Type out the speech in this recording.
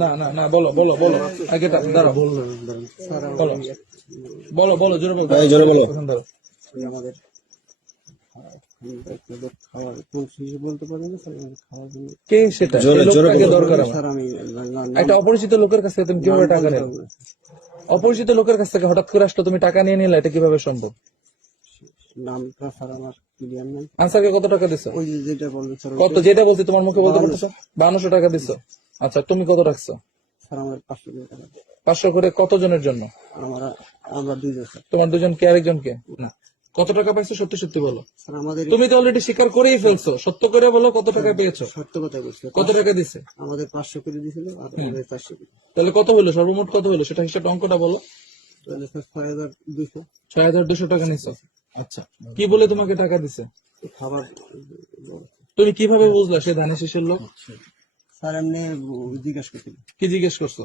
না না না, বলো বলো বলো, আগে দাঁড়াও, বলো বলো বলো, জোরে বলো, জোরে বলো। ধরো। আমাদের খাওয়ার বলতে পারি না স্যার, খাওয়ার জন্য কে সেটা? জোরে সেই জোরে লোকটাকে বলো। দরকার আমার। স্যার আমি একটা অপরিচিত লোকের কাছ থেকে তুমি কিভাবে টাকা নিলে? অপরিচিত লোকের কাছ থেকে হঠাৎ করে আসলো, তুমি টাকা নিয়ে নিলে, এটা কিভাবে সম্ভব? নামটা স্যার আমার ক্লিয়ার নাই। আনসারকে কত টাকা দিছো? ওই যে যেটা বললেন স্যার, কত? যেটা বলছি তোমার মুখে বলতে পারতেছো? 5200 টাকা দিছো। আচ্ছা, তুমি কত রাখছো? স্যার আমার 500 টাকা। 500 করে কতজনের জন্য? আমরা দুইজন স্যার। তোমার দুজন কে, আরেকজনকে না? কত টাকা পাইছো সত্যি সত্যি বলো। স্যার আমাদের তুমি তো অলরেডি স্বীকার করেই ফেলছো, সত্য করে বলো কত টাকা পেয়েছো। সত্য কথা বলছি। কত টাকা দিছে? আমাদের 500 করে দিয়েছিল আর আমাদের 400 করে। তাহলে কত হলো, সর্বমোট কত হলো সেটা হিসাব, অঙ্কটা বলো। তাহলে স্যার 6200 6200 টাকা নিছো। আচ্ছা, কি বলে তোমাকে টাকা দিছে? খাবার। তুমি কিভাবে বুঝলা সে ধানের শীষের লোক? স্যার এমনি জিজ্ঞাসা করছিল। কি জিজ্ঞেস করছো?